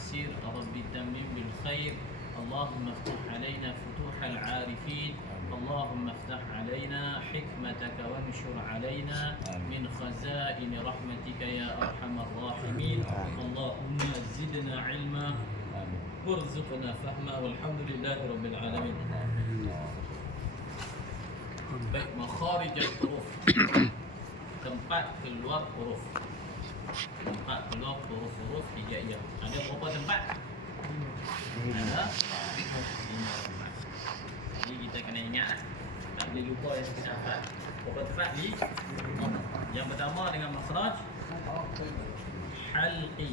العسير رب تمم بالخير اللهم افتح علينا فتوح العارفين اللهم افتح علينا حكمتك وانشر علينا من خزائن رحمتك يا أرحم الراحمين اللهم زدنا علما وارزقنا فهما والحمد لله رب العالمين. Baik, makharij al-huruf, tempat keluar huruf. Tempat keluar huruf-huruf hijaiyah. Ada berapa tempat? Ada 5 tempat. Jadi kita kena ingat, tak boleh lupa yang kita dapat. Berapa tempat ni? Yang pertama dengan makhraj halqi.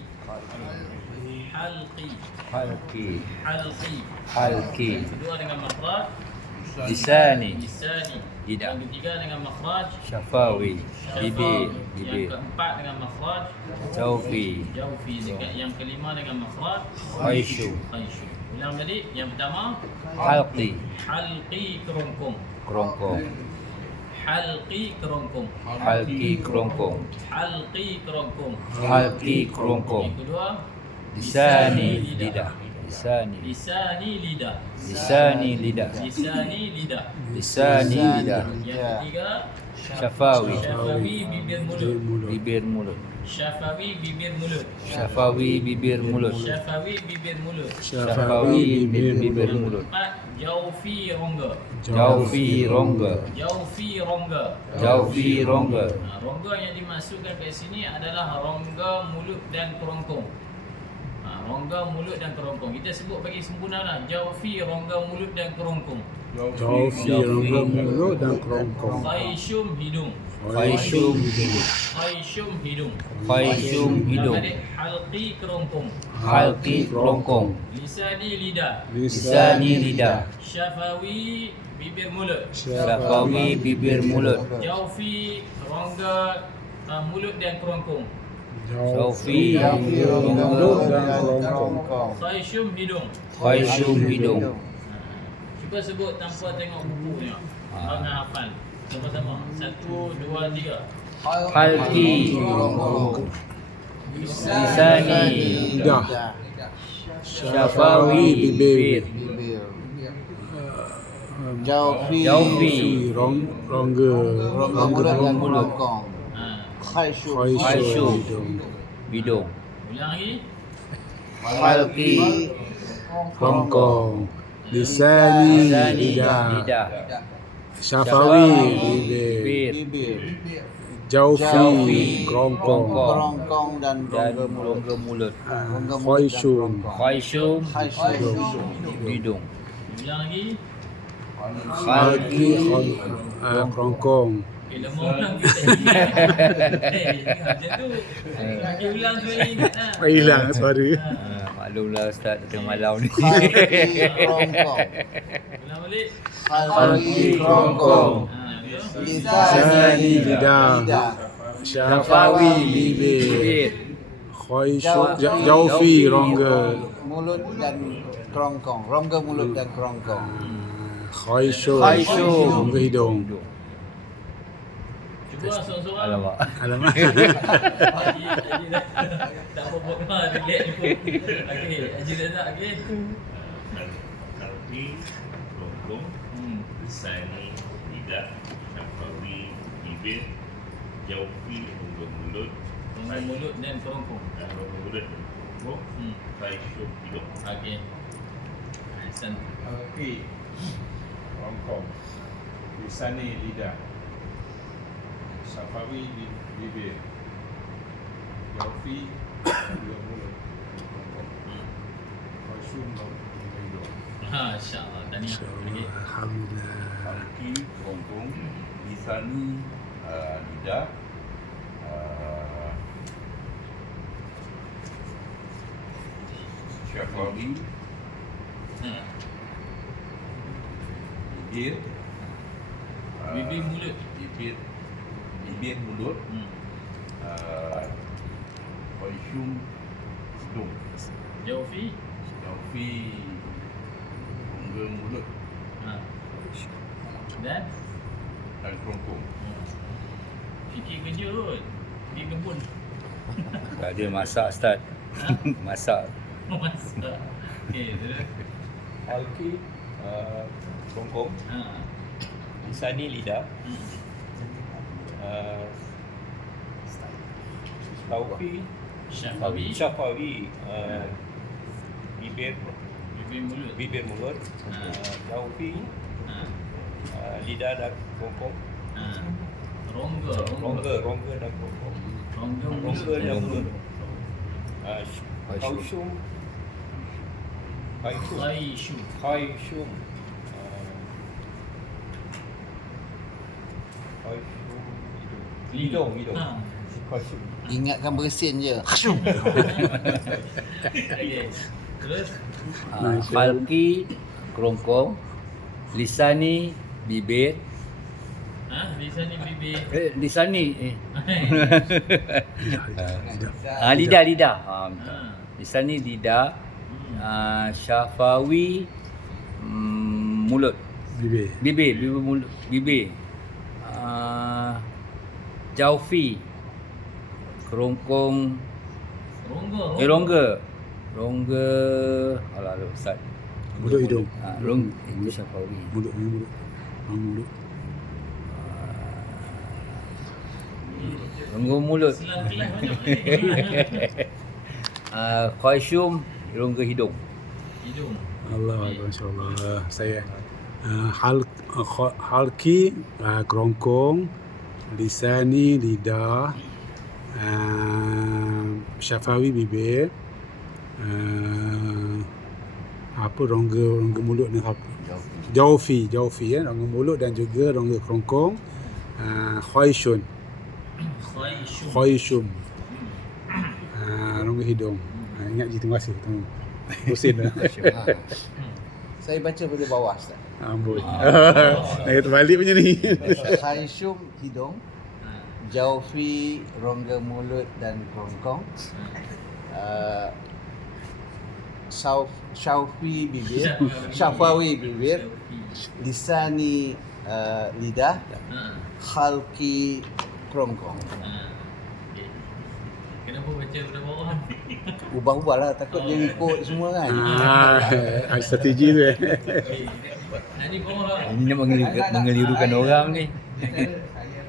Halqi. Halqi. Halqi. Halqi. Kedua dengan makhraj Lisani. lisani. Lidah. Yang ketiga dengan makhraj Syafawi. Bibir. Yang Bibir. keempat dengan makhraj Jaufi. jaufi. Yang kelima dengan makhraj Khayshu. khayshu. Ulang tadi. Yang pertama Halqi. halqi kerongkong. Kerongkong. Halqi kerongkong. Halqi kerongkong. Halqi kerongkong. Halqi kerongkong. Yang kedua Lisani. Lidah. Lisani. lisani lidah. Lisani. Lidah. Lisani lidah. Lisani. Lidah. Yang ketiga Syafawi. syafawi bibir mulut. Bibir mulut. Syafawi bibir mulut. Syafawi bibir mulut. Syafawi bibir mulut. Syafawi bibir mulut. Empat jaufi rongga. Jaufi rongga. Jaufi rongga. Jaufi rongga. Rongga yang dimasukkan kat sini adalah rongga mulut dan kerongkong. Rongga mulut dan kerongkong. Kita sebut bagi sempurna lah. Jaufi rongga mulut dan kerongkong. Jaufi rongga mulut dan kerongkong. Khayshum hidung. Khaysum. Khayshum hidung. Khaysum hidung. Adik halqi kerongkong. Halqi kerongkong. Lisani lidah. Lisani lidah. Syafawi bibir mulut. Syafawi bibir mulut. Jaufi rongga mulut dan kerongkong. Jaufi mulut dan kerongkong. Khayshum hidung. Khaysum hidung. Cuba sebut tanpa tengok bukunya. Bang hafal. Sama-sama. 1, 2, 3. Halqi. Lisani. Lidah. Syafawi bibir. Jaufi Jaufi. Rongga mulut dan mulut. kerongkong. Khayshu Khaysum hidung. hidung. Ulang lagi. Halqi. Kerongkong. Lisani Lisani lidah. lidah. Syafawi bibir. Bibir. Jaufi kerongkong. kerongkong dan Dan rongga mulut. rongga mulut. Khaysum. Khaysum Khayshu hidung. Ulang lagi. Halqi kerongkong. Okay, lemah ulang kita ingat. Macam tu. Lagi ulang supaya ingat lah. Hilang suara. Maklumlah Ustaz tengah malam ni. Khayshu kerongkong. Ulang balik. Khayshu kerongkong. Betul. Lisani lidah. Syafawi bibir. Khaysum Jaufi rongga. Mulut dan kerongkong. Rongga mulut dan kerongkong. Khaysum Khaysum. rongga hidung. Cuba seorang-seorang. Alamak. Alamak. Haji dah. Tak apa buat kau relax ni pun. Okey, Haji dah tak okey. Halqi, kerongkong, lisani, lidah, syafawi, bibir, jaufi, rongga mulut, Rongga mulut dan kerongkong. rongga mulut dan kerongkong, khaysum hidung. Okey. Hasan. Halqi kerongkong, lisani lidah, syafawi bibir, jaufi rongga mulut, kerongkong, khaysum hidung. Masya-Allah. Tahniah. Okey. Alhamdulillah. Halqi, kerongkong, lisani, lidah, syafawi, bibir, Bibir mulut. bibir mulut, khaysum hidung, Jaufi. jaufi rongga mulut Dan dan kerongkong. fikir kerja kot. Pergi kebun. Tak ada masak Ustaz. Masak Masak. Okey, terus. Halki Kerongkong. Ha. Lisani lidah. Taufi Syafawi. Syafawi bibir Bibir mulut. Ha. Taufi Ha. lidah dan kerongkong. Ha. Rongga. Rongga dan kerongkong. Rongga Rongga dan mulut. Khaishum. Khaishum Khaishum. Khaishum hidung. Ha. Khaishum. Ingatkan bersin je. Hasyum. Okey. Terus Khalqi kerongkong, lisani bibir, di sana bibir. lisani Lidah. lidah. Ha. Lisani lidah, syafawi mulut, Bibir. bibir mulut, bibir. Jaufi kerongkong, Rongga. rongga alah ustaz. Mulut hidung. Itu syafawi. Mulut. Mulut. Rongga mulut. Selang-selang banyak. Khaishum rongga hidung. Hidung. Allah, masya-Allah. Saya halki kerongkong, lisani lidah, syafawi bibir, apa rongga mulut ni apa? Jaufi ya, rongga mulut dan juga rongga kerongkong. Khaishun, rongga hidung. Ingat je, terima kasih. Pusing dah. Saya baca pada bawah Ustaz. Amboi. Nak terbalik punya ni. Khaishum hidung, Jaufi rongga mulut dan kerongkong, Syaufi bibir, Syafawi bibir, Lisani lidah, Ha. Khalqi kerongkong. Ha. Okey. Kenapa baca pada bawah? Ubah-ubahlah, takut dia ikut semua kan. Ada strategi tu Ini bawah. Ini nak mengelirukan orang ni. Saya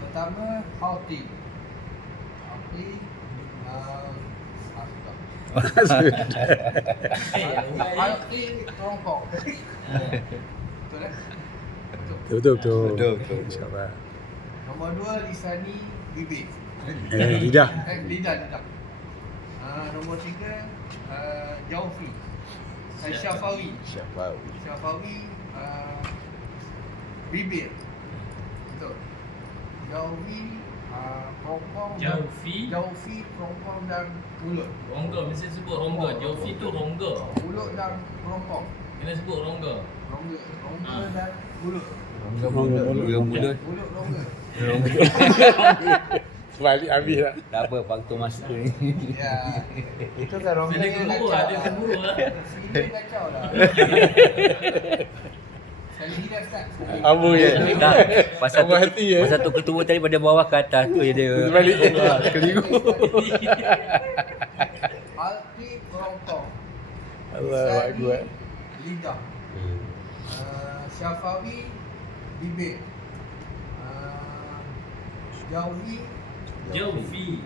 pertama Khalqi. Khalqi kerongkong. Betul tak? Betul. Betul. InsyaAllah. Nombor 2 Lisani bibir. Lidah. Lidah. Nombor 3 Jaufi. Syafawi. Bibir. Betul. Jaufi kerongkong. Jaufi kerongkong dan mulut. Rongga, mesti sebut rongga. Jaufi tu rongga. Mulut dan kerongkong. Kena sebut rongga. Rongga dan mulut. Rongga mulut. Mulut rongga. Balik habis tak? Tak apa, faktor masa ni. Ya. Itu kan rongga Dia yang guru kacau lah, dia lah. guru lah. Sini kacau lah. Sekali lagi dah start. Amboi ya. Tak, pasal tu, Amboi hati ya. pasal tu ketua tadi pada bawah ke atas tu je dia. Balik. Keliru. Khalqi kerongkong. Allah Akbar. Lidah. Syafawi bibir.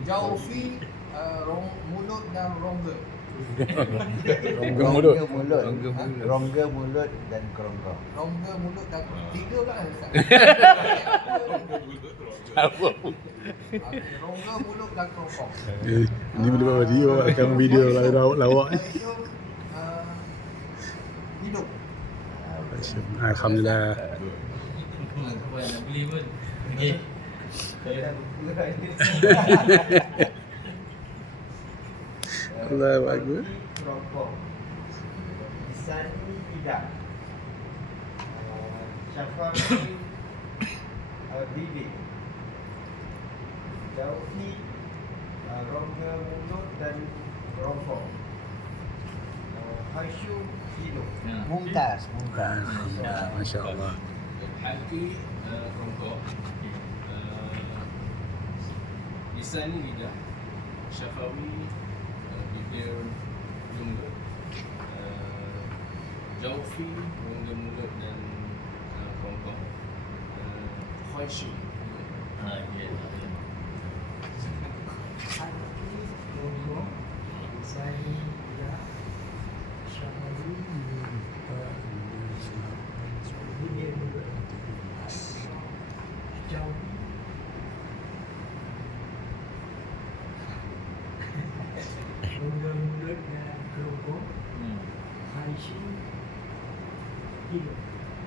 Jaufi mulut dan rongga. Rongga mulut. Rongga mulut dan kerongkong. Rongga mulut dan tiga pula kan Ustaz? Rongga mulut dan kerongkong. Ini boleh buat video, akan video lawak ni. Hidup. Alhamdulillah. Apa yang nak beli pun. Okey. Allah Akbar. Kerongkong. Lisani lidah. Syafawi bibir. Jaufi rongga mulut dan kerongkong. Khaishum hidung. Ya. Mumtaz. Masya Allah. Hati kerongkong. Lisani lidah. Syafawi Jaufi, rongga mulut dan kerongkong. Khaishu. Okey.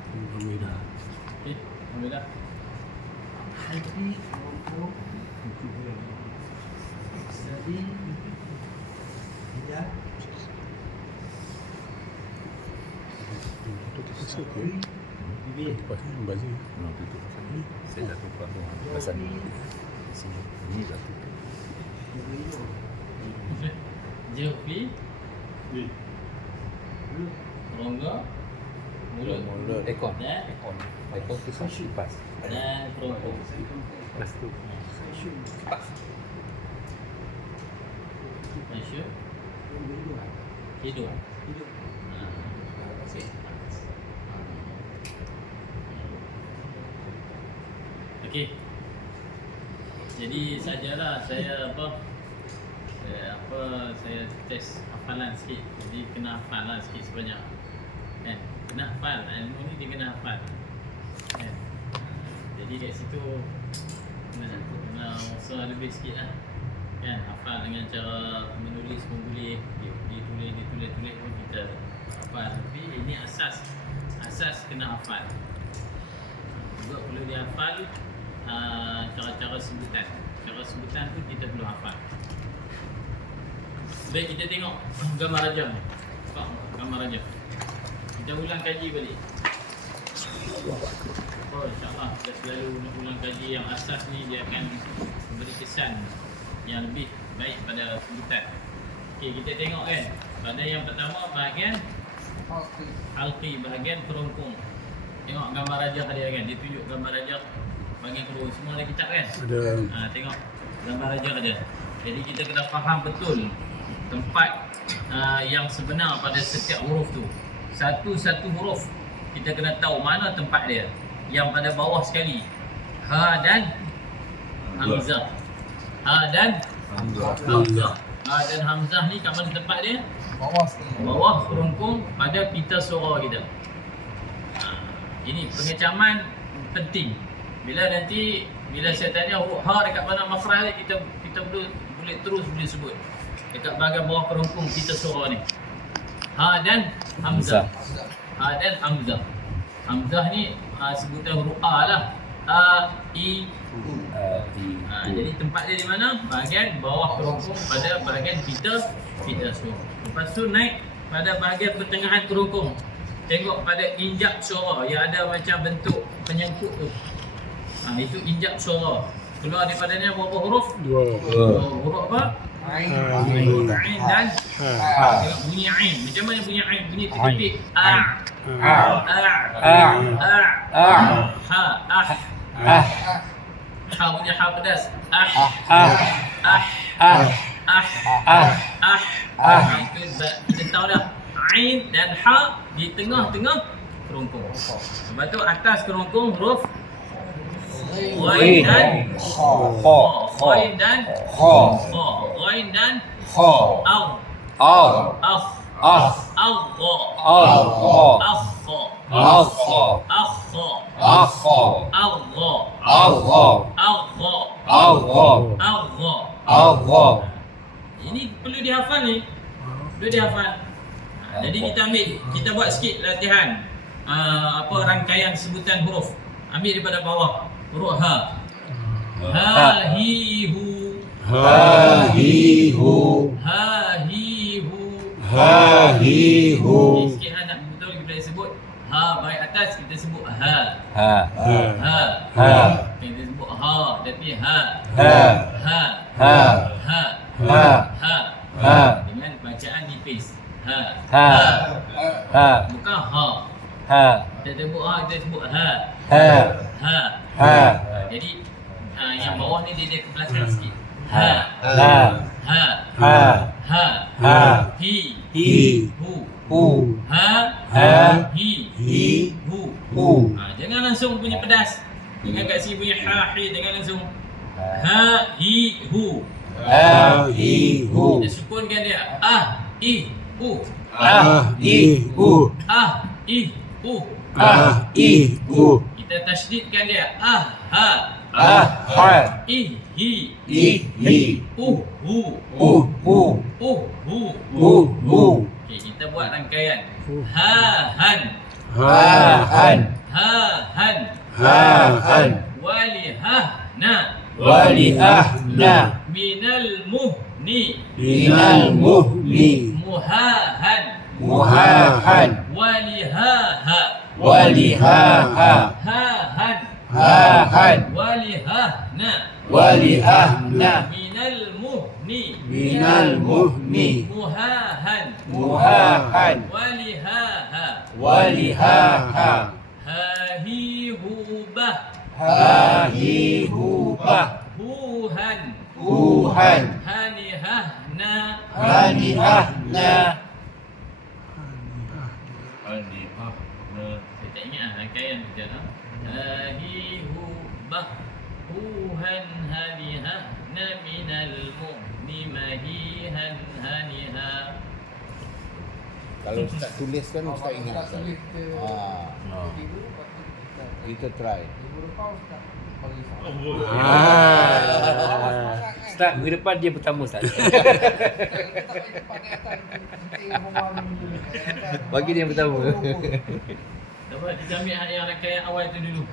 Alhamdulillah. Okey, alhamdulillah. Baju. Saya tak lupa pasal sini. Ini dah tutup. Jaufi, Di. rongga, mulut, Ekor. dan Ekor tu kipas. kerongkong. Lepas tu Malaysia. Hidung. Okey. Jadi sajalah saya saya test hafalan sikit. Jadi kena hafal lah sikit sebanyak. Kan? Kena hafal. Ilmu ni dia kena hafal. Kan? Jadi kat situ kena usaha lebih sikit lah. Kan? Hafal dengan cara menulis pun boleh. Ditulis pun kita hafal. Tapi ini asas kena hafal. Juga perlu dihafal cara-cara sebutan. Cara sebutan tu kita perlu hafal. Baik, kita tengok gambar raja ni. Nampak gambar raja. Kita ulang kaji balik. Oh, insyaAllah kita selalu ulang kaji yang asas ni, dia akan memberi kesan yang lebih baik pada sebutan. Okey, kita tengok kan. Pada yang pertama bahagian halqi, bahagian kerongkong. Tengok gambar raja dia kan. Dia tunjuk gambar raja bahagian kerongkong. Semua ada kitab kan? Ada. Tengok gambar raja ada. Jadi kita kena faham betul tempat yang sebenar pada setiap huruf tu. Satu-satu huruf kita kena tahu mana tempat dia. Yang pada bawah sekali, ha dan hamzah. Ha dan hamzah. Ha dan hamzah ni kat mana tempat dia? Bawah kerongkong pada pita suara kita. Ini pengecaman penting. Bila saya tanya huruf ha dekat mana makhraj dia, kita boleh terus sebut. Dekat bahagian bawah kerongkong kita suara ni. Ha dan hamzah. Ha dan hamzah. Hamzah ni sebutan huruf A lah. A, I, U. Jadi tempat dia di mana? Bahagian bawah kerongkong pada bahagian pita suara. Lepas tu naik pada bahagian pertengahan kerongkong. Tengok pada injak suara yang ada macam bentuk penyangkut tu. Itu injak suara. Keluar daripadanya berapa huruf? Dua. Huruf apa? Ain dan tengok bunyi ain. Macam mana bunyi ain? Bunyi terkepit. Ha bunyi ha pedas. Itu kita tahu dah. Ain dan ha di tengah-tengah kerongkong. Lepas tu atas kerongkong huruf ghain dan kha. Ghain dan kha. Ghain dan kha. Au. Ini perlu dihafal ni. Perlu dihafal. Jadi kita buat sikit latihan. Rangkaian sebutan huruf. Ambil daripada bawah. Huruf ha. Ha hi hu. Ha hi hu. Ha hi hu. Ha hi hu. Sikit nak betul kita sebut ha baik atas kita sebut ha. ha Kita sebut ha tapi ha. Dengan bacaan nipis. Bukan ha. Kita sebut ha, kita sebut ha. Jadi yang bawah ni dia ke belakang sikit. Hi, hu, ha, Ha, hi, hi, hu. hu. Jangan langsung bunyi pedas. Dengan kat sini bunyi ha, hi, jangan langsung. Ha, hi, hu. Ha, hi, hu. Kita sukunkan dia. Ah, i, u. Ah, i, u. Ah, i, u. Ah, i, u. Kita tasydidkan dia. Ah, ha. Ah, ha. I, hi. I, hi. U, hu. U, hu. U, hu. U, hu. Okey, kita buat rangkaian. Ha, han. Ha, han. Ha, han. Ha, han. Walihahna. Walihahna. Minal muhni. Minal muhni. Muhahan. Muhahan. Walihaha. Walihaha. Hahan. Hahan. Walihahna. Walihahna. Minal muhni. Minal muhni. Muhahan. Muhahan. Walihaha. Walihaha. Hahi hubah. Hahi hubah. Huhan. Huhan. Hanihahna. Hanihahna. Saya tak ingat rangkaian kita lah. Hahi hubah. Huhan hanihahna minal mu'ni mahihan haniha. Kalau Ustaz tulis kan Ustaz ingat. Ustaz. Kita try. Ustaz, minggu depan dia pertama Ustaz. Bagi dia yang pertama. Dapat kita ambil yang rangkaian awal tu dulu.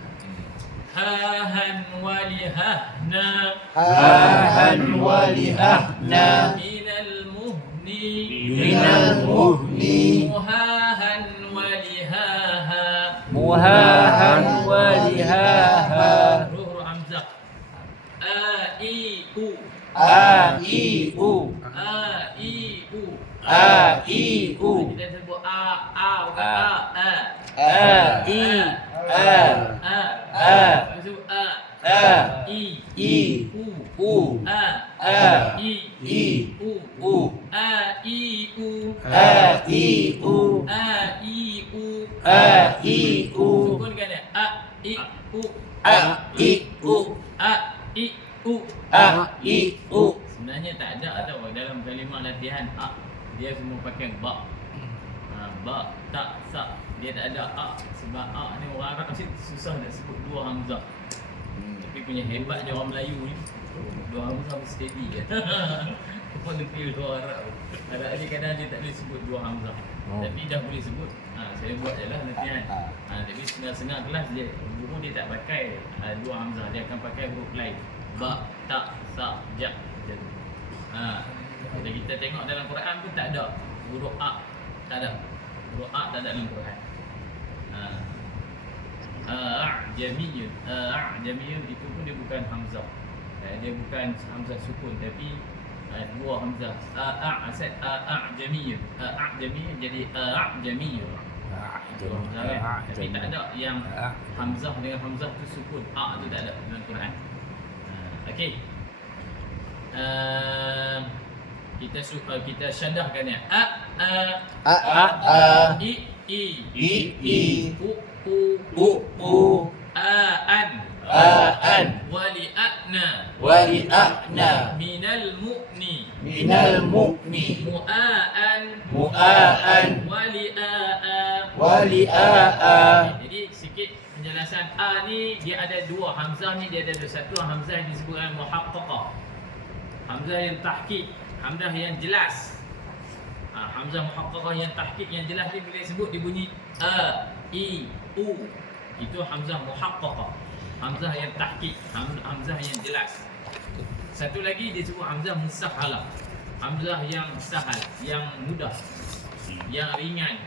Hahan walihahna. Hahan walihahna. Minal muhni. Minal muhni. Muhahan walihaha. Muhahan walihaha. Huruf hamzah. A i u. A, I, U. A i u. A, I, U. Kita sebut a bukan a. A, I, A. A. Kita sebut a. A. I. I. U. U. A. A. I. I. U. U. A i u. A, I, U. A i u. A, I, U. Sukunkan dia. A i u. A, I, U. A i u. A, I, U. Sebenarnya tak ada tau dalam kalimah latihan a. Dia semua pakai ba. Ba, tak, sa. Dia tak ada a. Sebab a ni orang Arab mesti susah nak sebut dua hamzah. Tapi punya hebatnya orang Melayu ni, dua hamzah mesti steady je. Kau pun feel dua Arab. Arab ni kadang dia tak boleh sebut dua hamzah. Tapi dah boleh sebut. Saya buat je lah latihan. Tapi setengah-setengah kelas dia, guru dia tak pakai dua hamzah. Dia akan pakai huruf lain. Ba, tak, sa, ja. Macam tu. Kalau kita tengok dalam Quran pun tak ada huruf a. Tak ada. Huruf a tak ada dalam Quran. A'jamiyun. A'jamiyun itu pun dia bukan hamzah. Dia bukan hamzah sukun tapi dua hamzah. A'jamiyun. A'jamiyun jadi a'jamiyun. Tapi tak ada yang hamzah dengan hamzah tu sukun. A tu tak ada dalam Quran. Okey. Kita syadahkan ya. I u an wali'na minal mu'ni mu'aan wali'a. Jadi sikit penjelasan a ni, dia ada dua hamzah ni, dia ada satu hamzah yang disebutkan muhaqqaqah, hamzah yang tahqiq, hamzah yang jelas. Hamzah muhaqqaqah yang tahqiq yang jelas ni bila disebut dia bunyi a i u, itu hamzah muhaqqaqah, hamzah yang tahqiq, hamzah yang jelas. Satu lagi dia sebut hamzah musahhalah, hamzah yang sahal, yang mudah, yang ringan.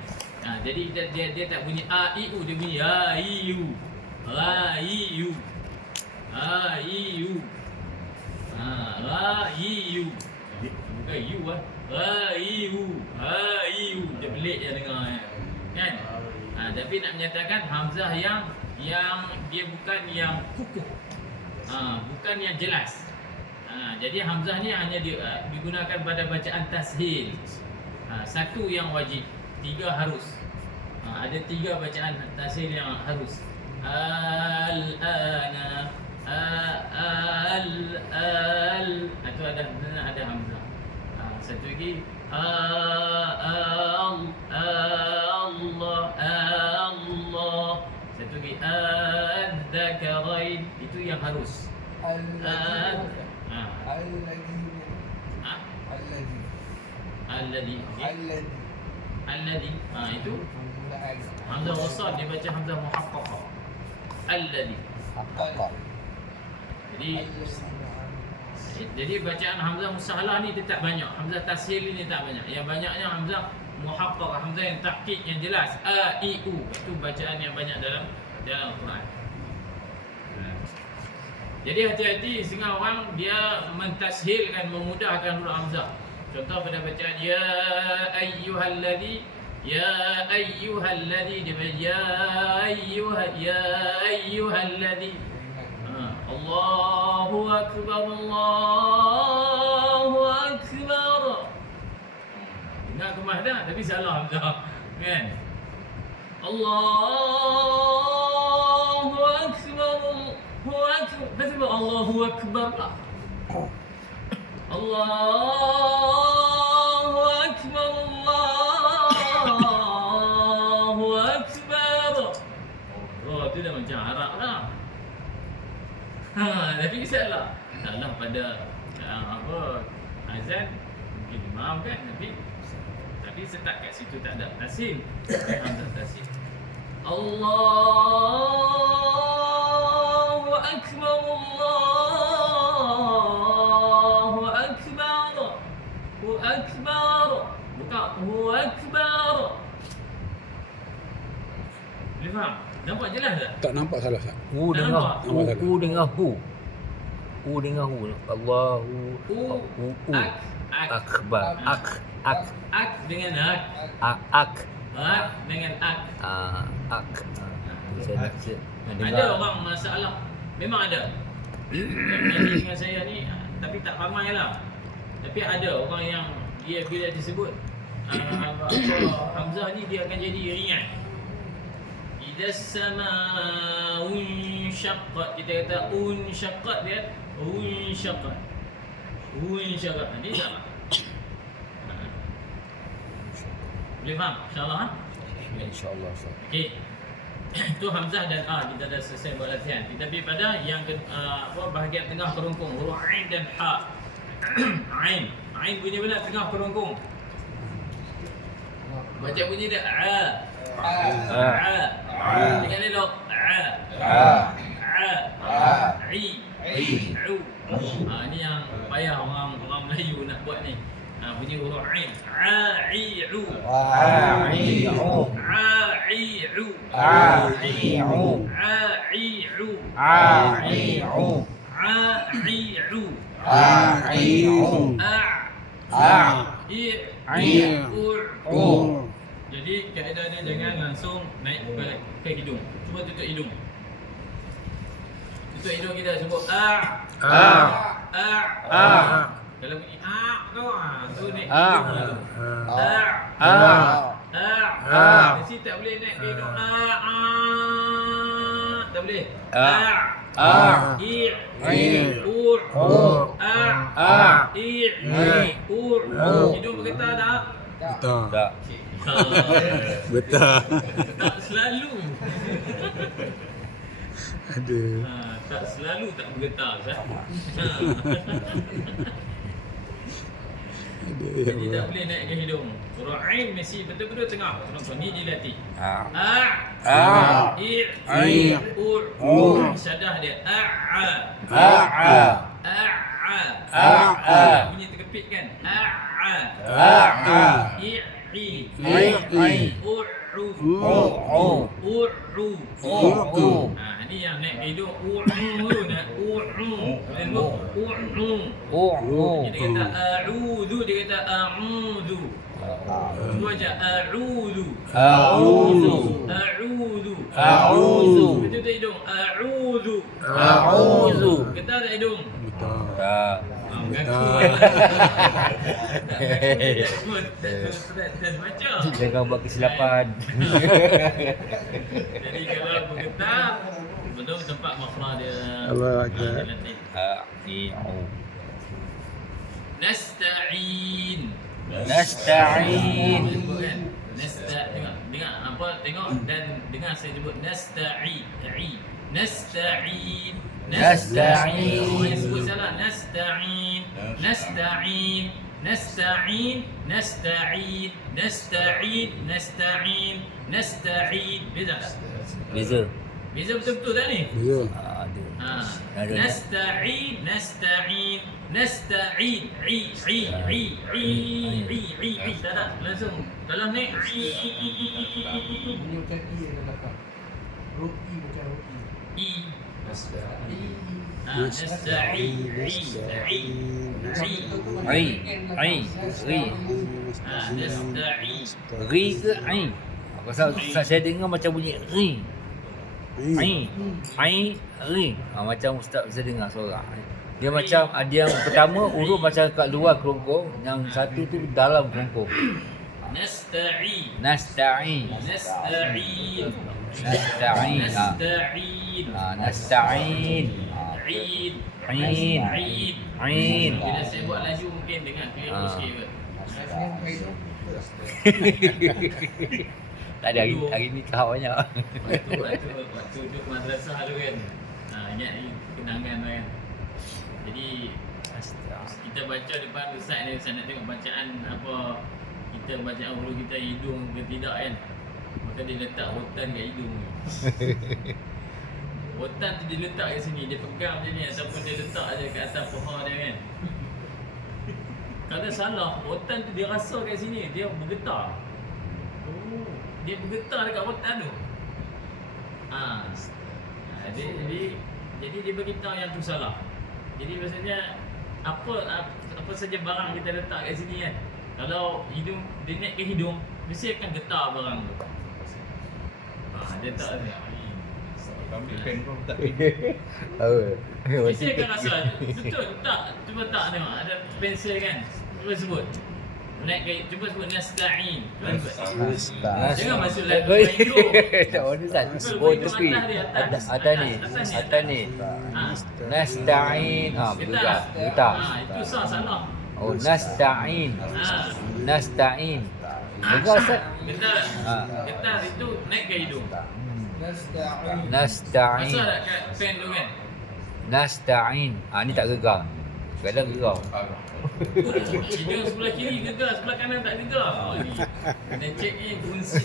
Jadi dia tak bunyi a i u, dia bunyi a i u, a i u, a i u, a i u, bukan u a i u, a i u. Dia pelik je dengar kan. Tapi nak menyatakan hamzah yang dia bukan yang kukuh, bukan yang jelas. Jadi hamzah ni hanya digunakan pada bacaan tashil. Satu yang wajib, tiga harus. Ada 3 bacaan tashil yang harus. Al-ana itu ada hamzah. Satu lagi Allah. Satu lagi adzakarain, itu yang harus. Alladhi. Itu hamzah wasal, dia baca hamzah muhaqqaqah. Alladhi. Jadi bacaan hamzah musahalah ni dia tak banyak. Hamzah tashil ni tak banyak. Yang banyaknya hamzah muhaqqaqah, hamzah yang takkid, yang jelas. A, I, U. Itu bacaan yang banyak dalam Quran. Jadi hati-hati, setengah orang dia mentashilkan, memudahkan huruf hamzah. Contoh pada bacaan ya ayyuhalladzi, dia baca ya ayyuhalladzi. Allahu akbar. Dengar kemah dah, tapi salah hamzah, kan? Allahu akbar. Betul, Allahu akbar lah. Allahu akbar. Oh, tu dah macam Arab lah. Tapi salah pada azan mungkin dimaafkan, tapi setak kat situ tak ada tashil. Hamzah tashil. Allahu akbar. Buka Allahu akbar. Boleh faham? Nampak jelas tak? Tak nampak salah Ustaz. U Tak dengar nampak? U dengar hu. U dengar hu. Allahu akbar. Ak dengan ak. Ak. Ak dengan ak. Ak. Saya Ada orang masalah, memang ada. Yang dengan saya ni, tapi tak ramai lah. Tapi ada orang yang dia bila disebut hamzah ni dia akan jadi ringan. Idza sama'u syaqqat, kita kata syaqqat, dia syaqqat. Ini salah. Boleh faham? InsyaAllah. InsyaAllah. Okey. Itu hamzah dan a, kita dah selesai buat latihan. Kita pergi pada yang bahagian tengah kerongkong, huruf ain dan ha. Ain bunyi mana tengah kerongkong. Baca bunyi dia a. Dengan elok i. Ni yang payah orang Melayu nak buat ni. Bunyi huruf ain. Jadi kaedah dia jangan langsung naik ke hidung. Cuba tutup hidung. Tutup hidung kita sebut Kalau bunyi tu tu naik hidung dulu. Mesti tak boleh naik ke hidung. Tak boleh. Hidung bergetar tak? Betul. Tak. Betul. Tak selalu. Ada. Tak selalu tak bergetar, Ustaz. Jadi tak boleh naik ke hidung. Huruf ain mesti betul-betul tengah. Contoh ni dilatih. Syadah dia. Bunyi terkepit kan? Ni yang naik ke hidung. Kita kata a'udhu, dia kata a'udhu. Dua je a'udhu. Betul tak hidung? A'udhu. Getar tak hidung? Betul. Tak. Mengaku. Tak baca. Jangan buat kesilapan. Jadi kalau bergetar, belum tempat makhraj dia. Allah Akbar. Dia latih. Nasta'in. Nasta'in. Sebut kan? Dengar apa, tengok dan dengar saya sebut nasta'in. Nasta'in. Nasta'in. Orang yang sebut salah. Nasta'in. Nasta'in. Nasta'in. Nasta'in. Nasta'in. Nasta'in. Nasta'in. Beza tak? Beza. Beza betul-betul tak ni? Beza. Ada. Ha. Nasta'in. Nasta'in. Nasta'in. I. Tak ada. Langsung. Dalam ni. Bunyi macam I yang belakang. Roki bukan roki. I. I. Nasta'in. Nasta'in. Ri ke ain? Pasal saya dengar macam bunyi ri. Ain. Ain, ri. Macam ustaz saya dengar suara. Dia macam ada yang pertama huruf macam kat luar kerongkong, yang satu tu dalam kerongkong. Nasta'in. Nasta'in. Nasta'in. Nasta'in. Nasta'in. Nasta'in. Ain. Ain. Ain. Ain. Bila saya buat laju mungkin dengar keliru sikit kot. Tak ada hari ni tahap banyak. Waktu duduk madrasah tu kan. Ingat ni kenangan tu kan. Jadi kita baca depan ustaz ni, ustaz nak tengok bacaan apa, kita bacaan huruf kita hidung ke tidak kan. Maka dia letak rotan kat hidung ni. Rotan tu dia letak kat sini, dia pegang macam ni ataupun dia letak je kat atas paha dia kan. Kalau salah, rotan tu dia rasa kat sini, dia bergetar. Dia bergetar dekat rotan tu. Jadi dia beritahu yang tu salah. Jadi maksudnya apa saja barang kita letak kat sini kan. Kalau hidung dia naik ke hidung, mesti akan getar barang tu. Dia tak ada. Ambil pen kau tak Mesti akan rasa betul tak, cuba tak tengok ada pensel kan. Cuba sebut. Naik ke, cuba sebut nasta'in. Jangan masuk lagu hidung. Tak ada Ustaz. Oh tepi. Atas ni. Atas ni. Nasta'in. Bergerak. Getar. Itu salah. Oh nasta'in. Nasta'in. Getar Ustaz. Getar. Getar itu naik ke hidung. Nasta'in. Masuk tak kat pen tu kan? Nasta'in. Ni tak gegar. Kadang gegar. Hidung sebelah kiri gegar, sebelah kanan tak gegar. Ni kena check ni fungsi.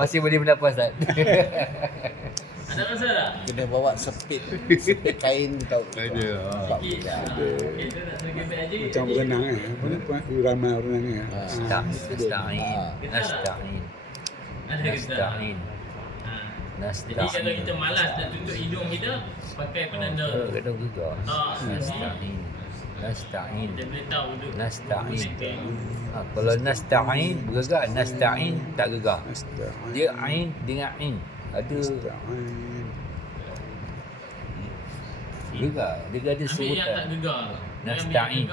Masih boleh bernapas Ustaz. Ada rasa tak? Kena bawa sepit kain tau. Ada. Sikit. Okey, tu tak suruh gebek aja. Macam berenang kan. Apa ni ramai berenang kan. Nasta'in. Nasta'in. Ada kita. Nasta'in. Jadi kalau kita malas nak tunjuk hidung kita, pakai penanda. Kadang gegar. Nasta'in. Nasta'in. Nasta'in. Kita boleh tahu duduk. Nasta'in. Kalau nasta'in bergegar, nasta'in tak gegar. Nasta'in. Dia ain dengan ain. Ada Nasta'in. gegar. Dia ada Ambil yang tak sebutan. gegar. Nasta'in.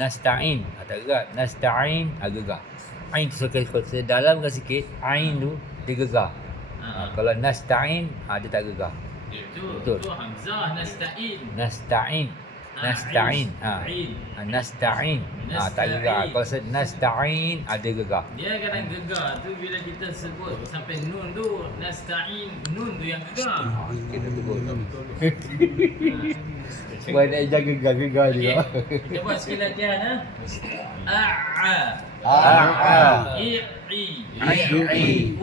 Nasta'in. Tak gegar. Nasta'in gegar. Ain tu kalau saya dalamkan sikit, ain tu dia gegar. Kalau nasta'in dia tak gegar. Betul. Tu hamzah nasta'in. Nasta'in. Nasta'in. Nasta'in. Tak gegar. Kalau saya nasta'in ada gegar. Dia kadang gegar tu bila kita sebut sampai nun tu, nasta'in, nun tu yang gegar. Kita tegur. Sebab nak jaga gegar juga. Kita buat sekali latihan A'a. A'a. I'i. I'i.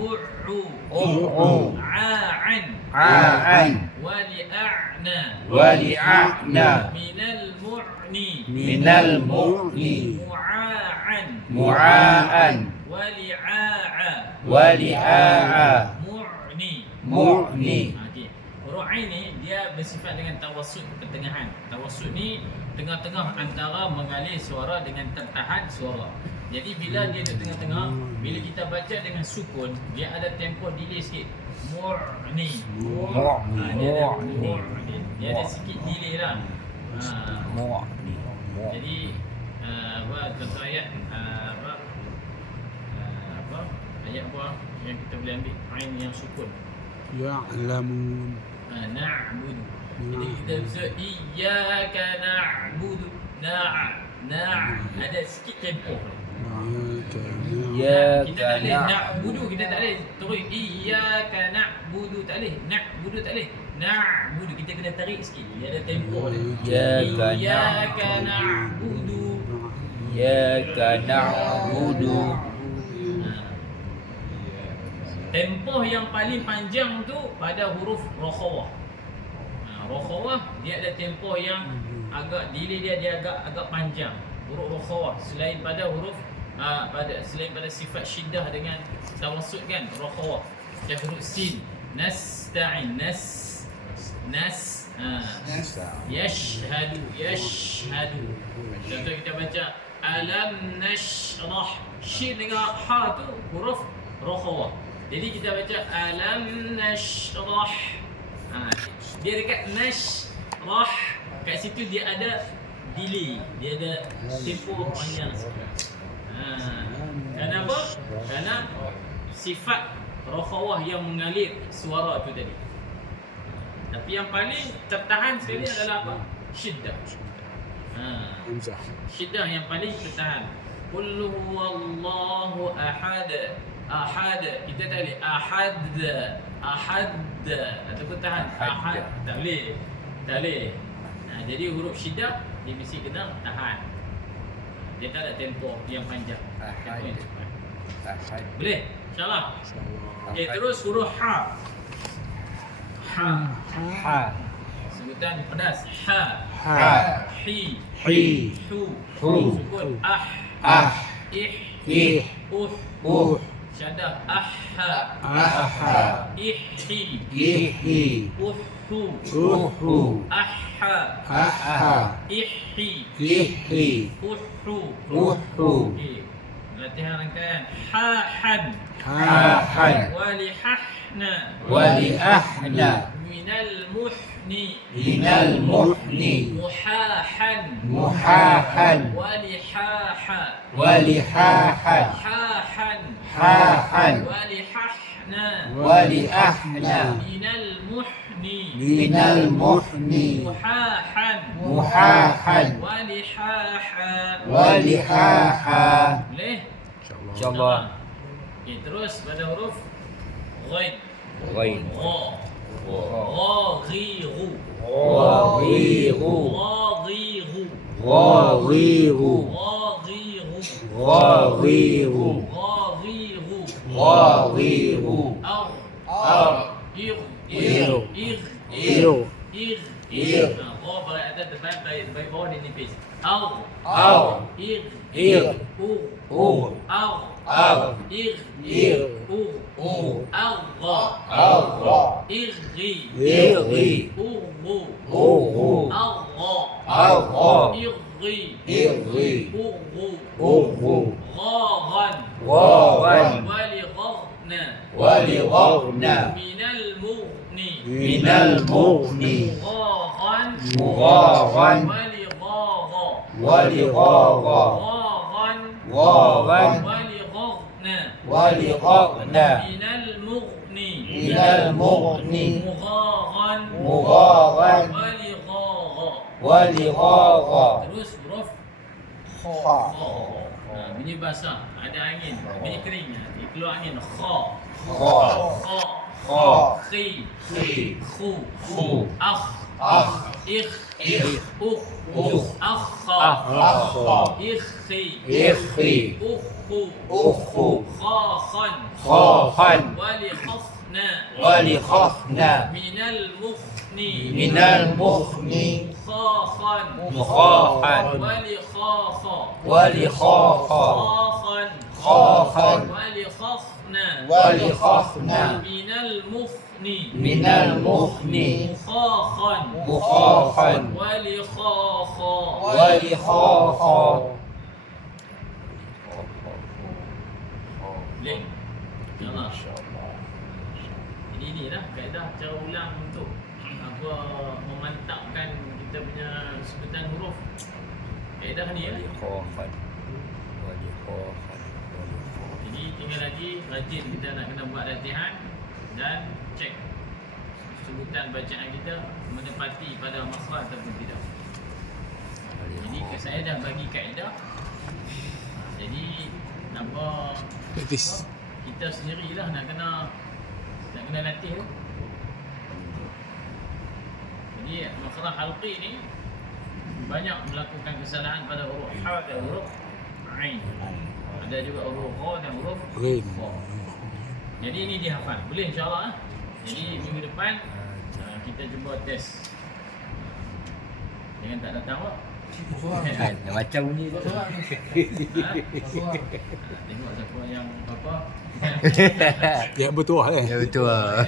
U'u. A'an. A'an. Wali'a'na. Wali'a'na. Minal mu'ni. Minal mu'ni. Mu'a'an. Mu'a'an. Wali'a'a. Wali'a'a. Mu'ni. Mu'ni. Okey. Huruf Ain ni dia bersifat dengan tawassut, pertengahan. Tawassut ni tengah-tengah antara mengalir suara dengan tertahan suara. Jadi bila dia di tengah-tengah, bila kita baca dengan sukun, dia ada tempo delay sikit. Mu'ni. Mu'ni. Dia ada sikit delay lah. Mu'ni. Jadi apa contoh ayat apa ayat apa yang kita boleh ambil ain yang sukun. Ya'lamun. Na'budu. Jadi kita bisa iyyaka na'budu. Ada sikit tempoh. Ya Kita tak boleh kana na'budu, kita tak boleh terus iyyaka na'budu, tak boleh. Na'budu tak boleh. Na'budu kita kena tarik sikit. Dia ada tempoh dia. Iyyaka na'budu. Ya kana na'budu. Tempoh yang paling panjang tu pada huruf rokhawah. Rokhawah dia ada tempoh yang agak delay dia agak panjang. Huruf rokhawah selain pada huruf selain pada sifat syiddah dengan tawassut kan rokhawah. Macam huruf sin, nasta'in, yashhadu. Contoh kita baca alam nashrah, shin dengan ha tu huruf rokhawah. Jadi kita baca alam nashrah. Dia dekat nashrah, kat situ dia ada delay, dia ada tempoh panjang sikit. Kenapa? Kerana sifat rokhawah yang mengalir suara tu tadi. Tapi yang paling tertahan sekali adalah apa? Syiddah. Hamzah. Syiddah yang paling tertahan. Qul huwallahu ahad. Kita tak boleh ahad ataupun tahan ahad tak boleh. Jadi huruf syiddah dia mesti kena tahan. Dia tak ada tempoh yang panjang. Tempoh yang cepat. Boleh? InsyaAllah. Okey, terus huruf ha. Sebutan pedas. Ha. Hi. Hu. Sukun ih. Syadah ihhi. Uhu. Ihhi. Uhu. Okey. Latihan rangkaian. Hahan. Walihahna. Minal muhni. Muhahan. Walihaha. Hahan. Walihahna. Minal muhni. Muhahan. Walihaha. Boleh? InsyaAllah. Okey, terus pada huruf ghain. Ghain. Baik bawah dia nipis. ولغرنا من المغني مغاغا ولغاغا غاغا ولغرنا من المغني مغاغا ولغاغا. Terus huruf bunyi basah, ada angin, bunyi kering, dia keluar angin. Kha, khi, khu, akh, ikh, akha, ikhi, ukhu, khakhan, ولخفنا من المخني مخاخا ولخاخا خاخا ولخفنا من المخني مخاخا ولخاخا. Boleh? InsyaAllah. Ini lah kaedah cara ulang untuk apa memantapkan kita punya sebutan huruf kaedah ni ya. Wali khofan. Wali khofan. Wali khofan. Jadi tinggal lagi rajin kita nak kena buat latihan dan cek sebutan bacaan kita menepati pada makhraj ataupun tidak. Jadi saya dah bagi kaedah. Jadi apa Praktis. kita sendirilah nak kena latih tu. Jadi makhraj halqi ni banyak melakukan kesalahan pada huruf ha dan huruf ain. Ada juga huruf gha dan huruf Rain. fa. Jadi ini dihafal. Boleh insya-Allah. Jadi minggu depan kita cuba test. Jangan tak datang awak. Kan, macam bunyi tu. Tengok siapa yang apa. Ya betul eh. Ya betul lah.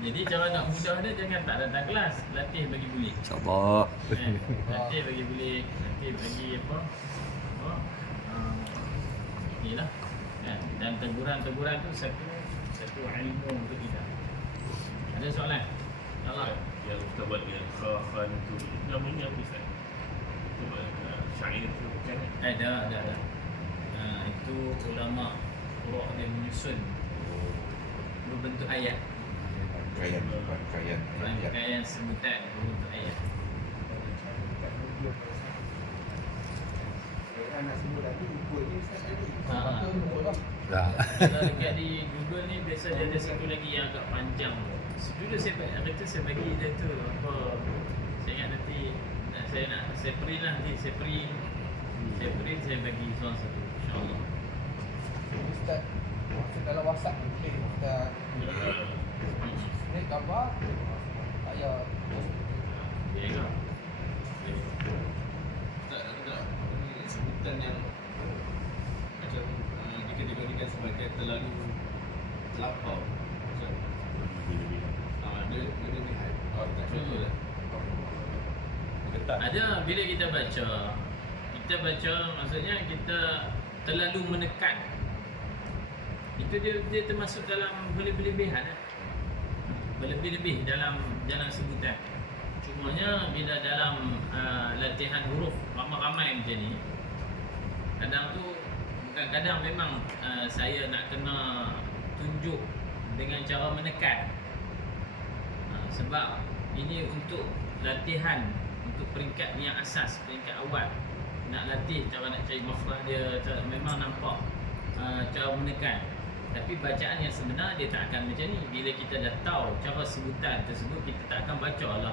Jadi cara nak mudah dia jangan tak datang kelas, latih bagi boleh. InsyaAllah. Latih bagi boleh, latih bagi apa? Apa? Inilah. Dan teguran-teguran tu satu ilmu untuk kita. Ada soalan? Allah. Yang kita buat dengan khafan tu namanya apa Ustaz? Syair tu bukan? Ada. Itu ulama Qur'an dia menyusun berbentuk ayat. Rangkaian sebutan berbentuk ayat. Nak sebut lagi ikut ni Ustaz tadi. Ha. Dah. Kalau dekat di Google ni biasa dia ada satu lagi yang agak panjang. Dulu saya bagi dia tu apa, saya ingat nanti saya print lah nanti saya print saya bagi seorang satu insyaAllah. Ustaz, maksud dalam WhatsApp ni boleh Ustaz Snape gambar tak payah Ya ke? Tak. Ini sebutan yang macam dikategorikan sebagai terlalu terlampau. Macam dia lihat. Tak contoh lah. Ada bila kita baca maksudnya kita terlalu menekan. Itu dia termasuk dalam berlebih-lebihan eh? Berlebih-lebih dalam sebutan. Cumanya bila dalam latihan huruf ramai-ramai macam ni, kadang memang saya nak kena tunjuk dengan cara menekan. Sebab ini untuk latihan untuk peringkat yang asas, peringkat awal. Nak latih cara nak cari makhraj dia, memang nampak cara menekan. Tapi bacaan yang sebenar dia tak akan macam ni. Bila kita dah tahu cara sebutan tersebut, kita tak akan baca lah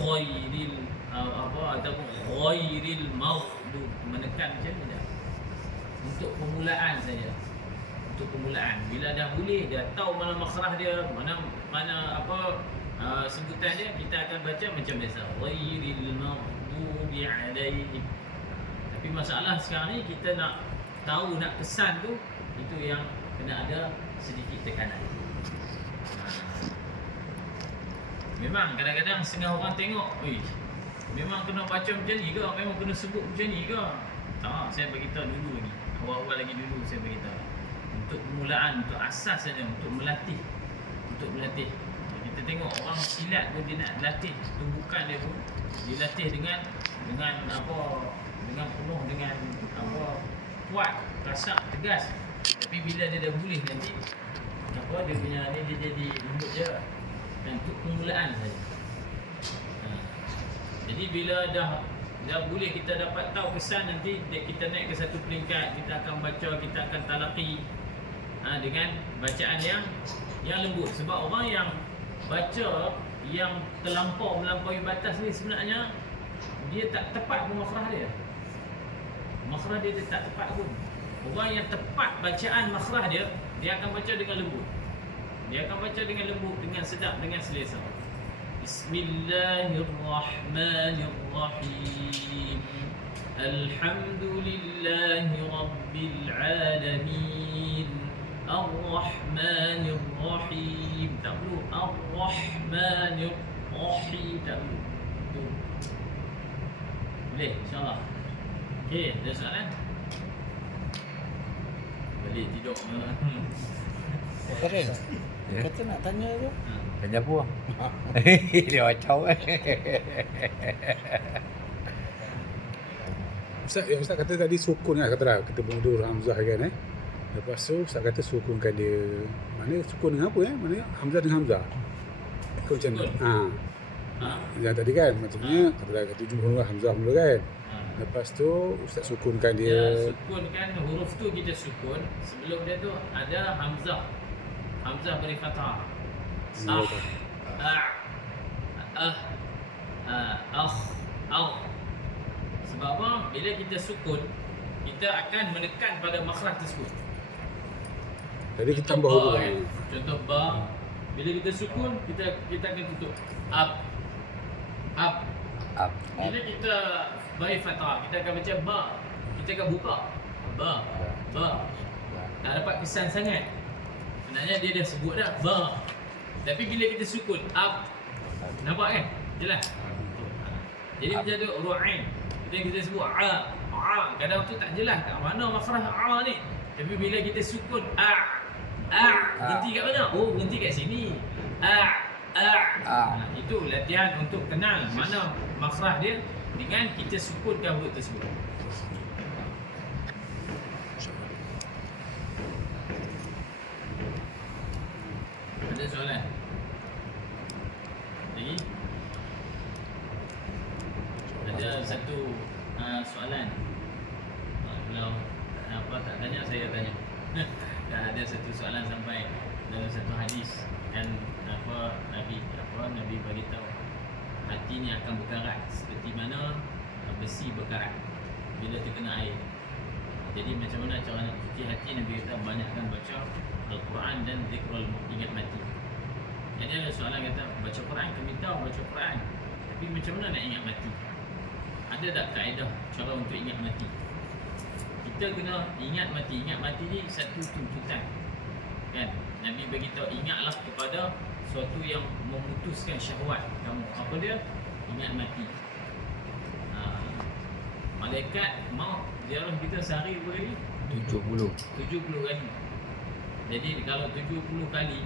khairil ataupun khairil maghdub, menekan macam ni dah. Untuk permulaan saja. Untuk permulaan. Bila dah boleh, dah tahu mana makhraj dia, mana apa sebutan dia, kita akan baca macam biasa. Ghairil maghdubi alaihim. Tapi masalah sekarang ni kita nak tahu, nak kesan tu, itu yang kena ada sedikit tekanan. Memang kadang-kadang setengah orang tengok, memang kena baca macam ni ke? Memang kena sebut macam ni ke? Tak, saya beritahu dulu lagi. Awal-awal lagi dulu saya beritahu. Untuk permulaan, untuk asas saja, untuk melatih. Kita tengok orang silat pun dia nak latih tumbukan dia pun dilatih dengan apa, dengan penuh dengan apa, kuat, kasar, tegas. Tapi bila dia dah boleh nanti apa dia punya ni dia jadi lembut je. Dan untuk permulaan saja. Jadi bila dah boleh kita dapat tahu kesan, nanti kita naik ke satu peringkat, kita akan baca, kita akan talaqi dengan bacaan yang lembut. Sebab orang yang baca yang melampaui batas ni sebenarnya dia tak tepat pun makhraj dia. Makhraj dia tak tepat pun. Orang yang tepat bacaan makhraj dia akan baca dengan lembut. Dia akan baca dengan lembut, dengan sedap, dengan selesa. Bismillahirrahmanirrahim. Alhamdulillahi rabbil alamin. Ar-Rahmanir-Rahim. Tak perlu Ar-Rahmanir-Rahim, tak perlu. Boleh, insyaAllah. Okey, ada soalan? Balik tidur. Keren. Ya. Kata nak tanya tu. Tanya apa? Dia macam Ustaz kata tadi sukun kan, katalah kita mengudur Hamzah kan Lepas tu Ustaz kata sukunkan dia. Mana sukun dengan apa Mana Hamzah dengan Hamzah. Kau macam tu. Yang tadi kan macamnya katalah kata jumhur Hamzah mula kan. Lepas tu Ustaz sukunkan dia. Ya, sukun kan huruf tu kita sukun. Sebelum dia tu ada Hamzah. Hamzah beri fathah. Sebab apa? Bila kita sukun, kita akan menekan pada makhraj tersebut. Jadi kita tambah huruf. Contoh ba. Bila kita sukun, kita akan tutup. Up. Bila kita bagi fathah, kita akan baca ba. Kita akan buka. Ba. Tak dapat kesan sangat. Sebenarnya dia dah sebut dah ba. Tapi bila kita sukun up, nampak kan? Jelas. Jadi macam tu ru'ain. Kita sebut a. Kadang tu tak jelas kat mana makhraj a ni. Tapi bila kita sukun berhenti kat mana? Oh, berhenti kat sini. Itu latihan untuk kenal mana makhraj dia dengan kita sukunkan huruf tersebut. Ada soalan? Lagi? Ada satu soalan. Kalau tak tanya, saya tanya. Ada satu soalan sampai dalam satu hadis dan Nabi bagi tahu hati ni akan berkarat seperti mana besi berkarat bila terkena air. Jadi macam mana cara nak cuci hati? Nabi kata banyakkan baca Al-Quran dan zikrul ingat mati. Jadi ada soalan kata baca Quran, kami tahu baca Quran, tapi macam mana nak ingat mati? Ada tak kaedah cara untuk ingat mati? Kita kena ingat mati. Ingat mati ni satu tuntutan kan? Nabi beritahu ingatlah kepada sesuatu yang memutuskan syahwat kamu. Apa dia? Ingat mati. Malaikat maut ziarah kita sehari berapa kali? 70 kali. Jadi kalau 70 kali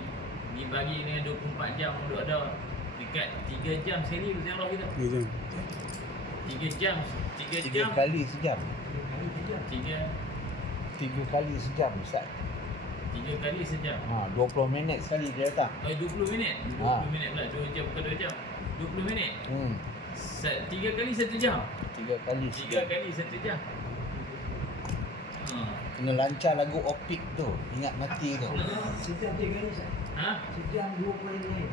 dibagi dengan 24 jam, duduk ada dekat 3 jam sekali ziarah kita. 3 jam. 3 kali sejam. 3 kali sejam Ustaz. 3 kali sejam. 20 minit sekali dia datang. 20 minit. 20 minit pula. 2 jam bukan 2 jam. 20 minit. 3 kali 1 jam. 3 kali 3 kali 1 jam. Kena lancar lagu Opik tu, ingat mati tu. Sejam 3 kali Ustaz. Sejam 20 minit.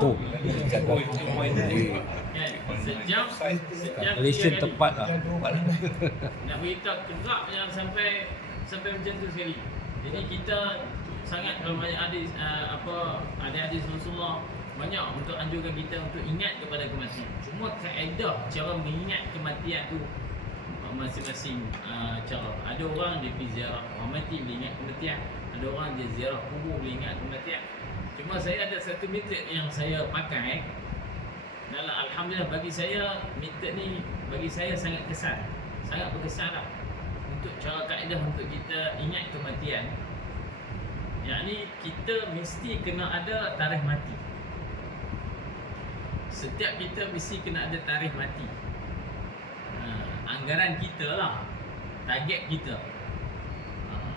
tu Kan? Sejam Malaysian 3 kali. tepat lah. Nak beritahu tegak jangan sampai macam tu sekali. Jadi kita sangat kalau banyak hadis ada hadis Rasulullah banyak untuk anjurkan kita untuk ingat kepada kematian. Cuma kaedah cara mengingat kematian tu masing-masing cara. Ada orang dia pergi ziarah orang mati boleh ingat kematian. Ada orang dia ziarah kubur boleh ingat kematian. Cuma saya ada satu metod yang saya pakai. Dan alhamdulillah bagi saya metod ni bagi saya sangat kesan. Sangat berkesan lah. Untuk cara kaedah untuk kita ingat kematian. Yang ni kita mesti kena ada tarikh mati. Setiap kita mesti kena ada tarikh mati. Anggaran kita lah, target kita.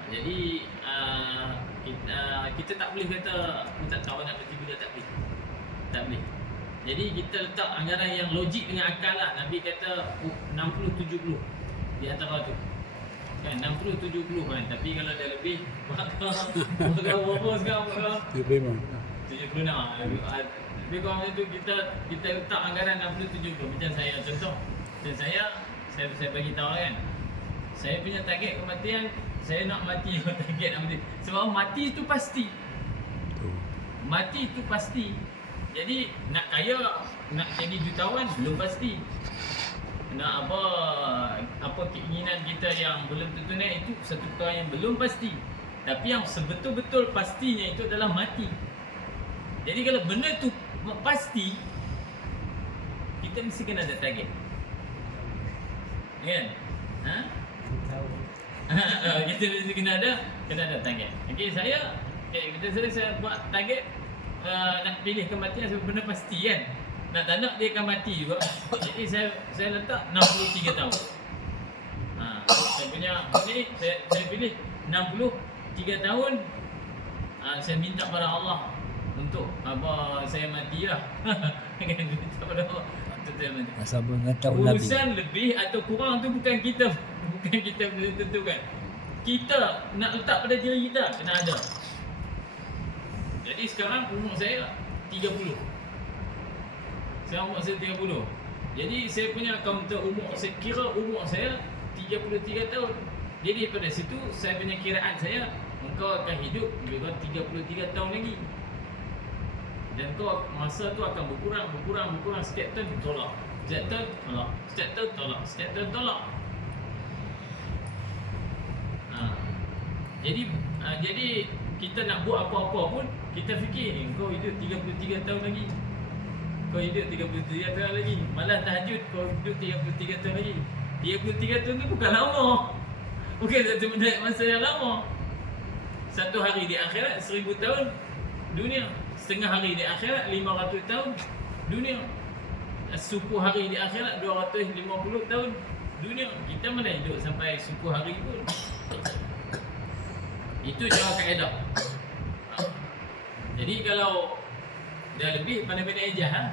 Jadi kita tak boleh kata aku tak tahu nak mati bila, tak boleh. Tak boleh. Jadi kita letak anggaran yang logik dengan akal lah. Nabi kata 60-70 di antara tu. Kan 60-70 kan. Tapi kalau dah lebih maka berapa sekarang? 75. 76. Lebih kurang macam tu kita letak anggaran 60-70. Macam saya contoh. Macam saya bagi tahu kan. Saya punya target kematian, saya nak mati target nak mati. Sebab mati tu pasti. Mati tu pasti. Jadi nak kaya, nak jadi jutawan belum pasti. Nak apa keinginan kita yang belum tertunai itu satu perkara yang belum pasti. Tapi yang sebetul-betul pastinya itu adalah mati. Jadi kalau benda tu pasti, kita mesti kena ada target. Kan? Kita mesti kena ada target. Okey, saya kita saya buat target nak pilih kematian sebenarnya pasti kan. Nak tak nak dia akan mati juga. Jadi saya letak 63 tahun. Saya punya ni saya pilih 63 tahun. Saya minta pada Allah untuk apa saya matilah. Minta pada Allah untuk saya mati. Sabar ngata Nabi. Urusan lebih atau kurang tu bukan kita boleh tentukan. Kita nak letak pada diri kita kena ada. Jadi sekarang umur saya 30. Sekarang umur saya 30. Jadi saya punya counter umur, saya kira umur saya 33 tahun. Jadi pada situ saya punya kiraan saya, engkau akan hidup lebih 33 tahun lagi. Dan kau masa tu akan berkurang setiap tahun tolak. Setiap tahun tolak, setiap tahun tolak, setiap tahun tolak. Jadi kita nak buat apa-apa pun kita fikir kau hidup 33 tahun lagi. Kau hidup 33 tahun lagi. Malah tahajud kau hidup 33 tahun lagi. 33 tahun tu bukan lama. Bukan satu masa yang lama. Satu hari di akhirat 1000 tahun dunia. Setengah hari di akhirat 500 tahun dunia. Suku hari di akhirat 250 tahun dunia. Kita mana hidup sampai suku hari pun. Itu cara kaedah. Jadi kalau dah lebih pandai-pandai aja kan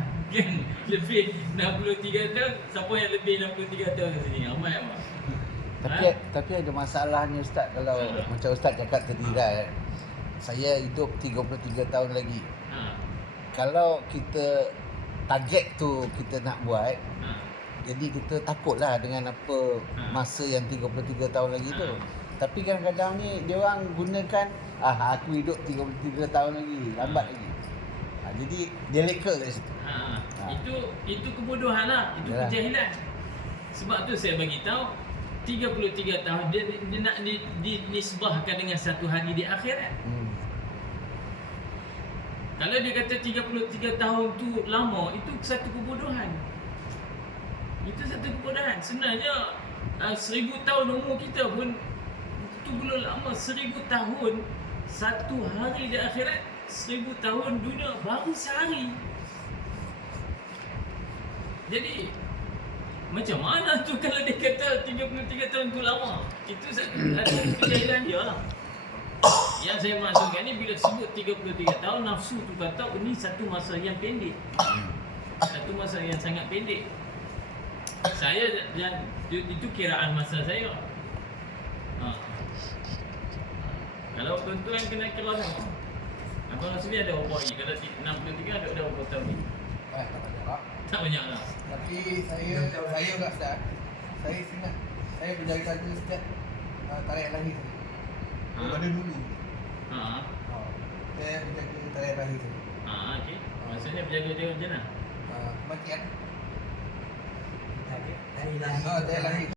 lebih 63 tahun, siapa yang lebih 63 tahun kat sini? Ramai apa? Tapi ada masalahnya Ustaz kalau macam Ustaz cakap tadi kan. Saya hidup 33 tahun lagi. Kalau kita target tu kita nak buat, jadi kita takutlah dengan apa masa yang 33 tahun lagi tu. Tapi kadang-kadang ni dia orang gunakan aku hidup 33 tahun lagi, lambat lagi. Jadi dia leka kat situ. Itu kebodohan lah, itu kejahilan. Sebab tu saya bagi tahu 33 tahun dia nak dinisbahkan dengan satu hari di akhirat. Kalau dia kata 33 tahun tu lama, itu satu kebodohan. Itu satu kebodohan. Sebenarnya 1000 tahun umur kita pun itu belum lama. 1000 tahun satu hari di akhirat, 1000 tahun dunia baru sehari. Jadi macam mana tu kalau dia kata 33 tahun tu lama? Itu ada kejahilan dia lah. Yang saya maksudkan ni bila sebut 33 tahun, nafsu tu kata ini satu masa yang pendek. Satu masa yang sangat pendek. Saya dan itu kiraan masa saya. Kalau tuan-tuan kena kira sama. Abang Rasmi ada berapa lagi? Kalau 63 ada berapa tahun ni? Tak banyak lah. Tapi saya pula Ustaz. Saya ingat saya berjaga-jaga setiap tarikh lahir. Daripada dulu. Saya berjaga tarikh lahir saya. Okey. Maksudnya berjaga-jaga macam mana? Kematian. Hari lahir. Tarikh lahir.